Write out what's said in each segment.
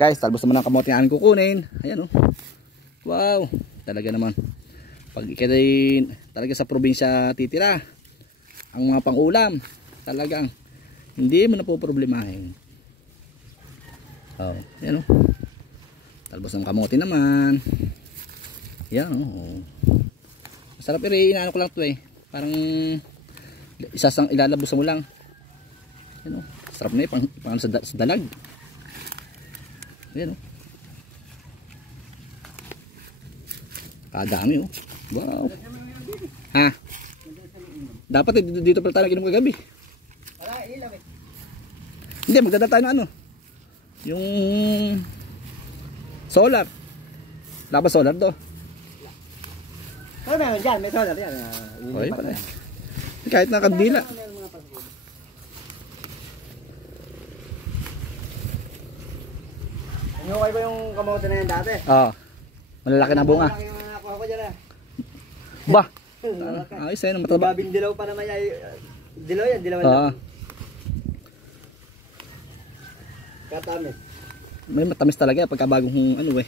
Guys, talbos naman ang kamote ang kukunin. Ayan oh. Wow, talaga naman. Pag ikay talaga sa probinsya titira, ang mga pang-ulam, talagang hindi mo na po problemahin. Oh, ayan oh. Talbos ng kamote naman. Ayan oh. Masarap inaano ko lang to eh. Parang isasang ilalabos mo lang. Ayan oh. Sarap na eh, pang sa dalag. Ayan o. Kadami o. Wow. Ha? Dapat dito pala tayo nag-inom kagabi. Wala, ilaw eh. Hindi, magdadala tayo ng ano. Yung solar. Labas solar to. Ano meron dyan? May solar yan. Okay pala eh. Kahit nakandila. Hinukay ba yung kamote na yan dati? Oo. Malalaki na bunga. Malaki yung nakuha ko dyan eh. Bah! Ayos eh, mataba. Babing dilaw pa naman yan. Dilaw yan, dilaw Oo. yan. Katamis. May matamis talaga pagka bagong ano eh.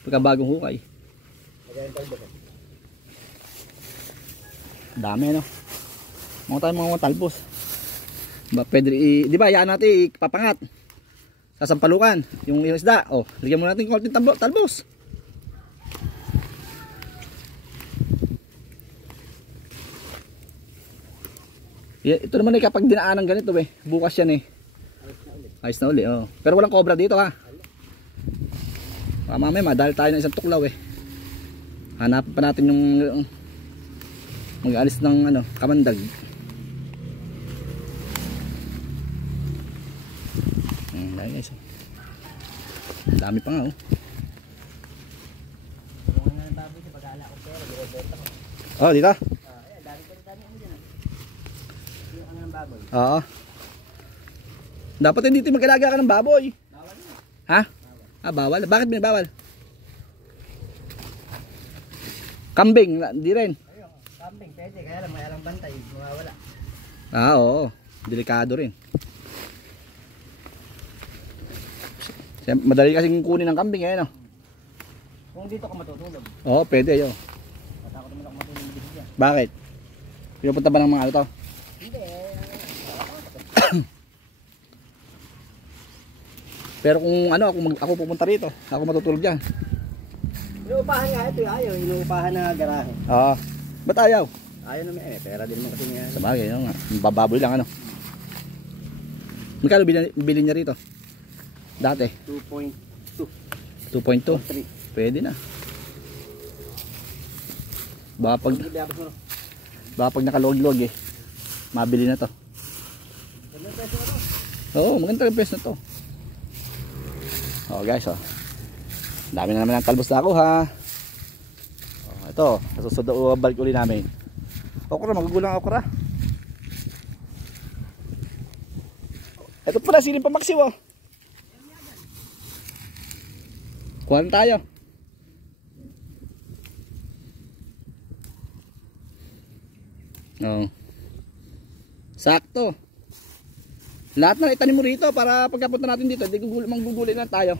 Pagka bagong hukay. Magandang talbos eh. Dami no. Mga talbos. Ba pwede di ba yan natin ipapangat. Sasampalukan yung isda. Oh, lagyan mo natin konting talbos. Ito naman ay kapag dinaanan ganito eh. Bukas yan eh. Ayos na uli. Oh. Pero walang cobra dito ha. Mamaya madali tayo ng isang tuklaw eh. Hanapin pa natin yung mag-alis ng ano, kamandag. Guys. Dami pa nga oh. Oh, dito? Ayan, dami ko rin tayo ano dyan. Yung ano ng baboy. Oo. Dapat hindi mag-alaga ka ng baboy. Bawal na. Ha? Ah, bawal? Bakit may bawal? Kambing, hindi rin. Ayun, kambing pwede. Kaya lang may alang bantay. Mawawala. Ah, oo. Delikado rin. Madali kasing kunin ng kambing eh, no? Kung dito ka matutulog. Oo, pwede yun. Matakot naman ako matulog dito dyan. Bakit? Pinupunta ba ng mga ano to? Hindi Pero kung ano, ako pupunta rito, ako matutulog dyan. Inuupahan nga ito. Ayaw, inuupahan na garahe. Oo. Ba't ayaw? Ayaw naman eh. Pera din naman kasi niya. Sa bagay, yun nga. Bababoy lang ano. Magkano bilhin niya rito? Dati? 2.2. 2.2? Pwede na. Baka pag nakalog-log eh, mabili na to. Oo, magandang pes na to. Oh guys, oh. Dami na naman ang talbos na ako ha. Oh, ito, nasusunod balik uli namin. Okra, magugulang okra. Ito pala siling pamaksiw oh. Kuhan tayo. Oh. Sakto. Lahat na itanim mo rito para pagkapunta natin dito, hindi manggugulay lang tayo.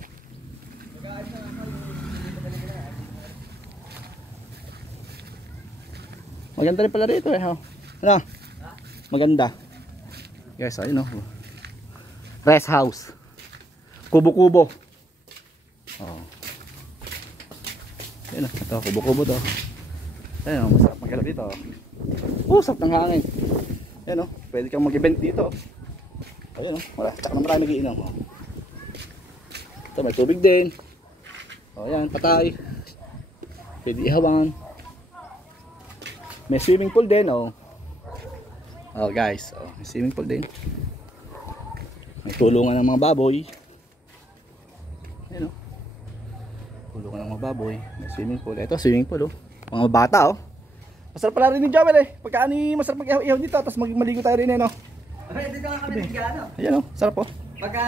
Maganda rin pala rito eh. Ano? Maganda. Yes, ayun oh. Rest house. Kubo-kubo. Oh. Ayun oh, ito kubo-kubo to. Ayun oh, masarap magkalap dito. Usap ng hangin. Ayun oh, pwede kang mag-event dito. Ayun oh, wala, tsaka na marami nagiinom oh. Ito may tubig din. Oh, ayan, patay. Pwede ihawan. May swimming pool din oh. Oh guys, oh, may swimming pool din. May tulungan ng mga baboy. Ayun oh. Tulungan ng mga baboy. May swimming pool. Ito swimming pool oh. Mga bata oh. Masarap pala rin ni Joel eh. Pagka ani masarap mag-ihaw dito tapos maligo tayo rin eh no. Dito ka kami bigyan, ano? Ayan oh, sarap oh. Pagka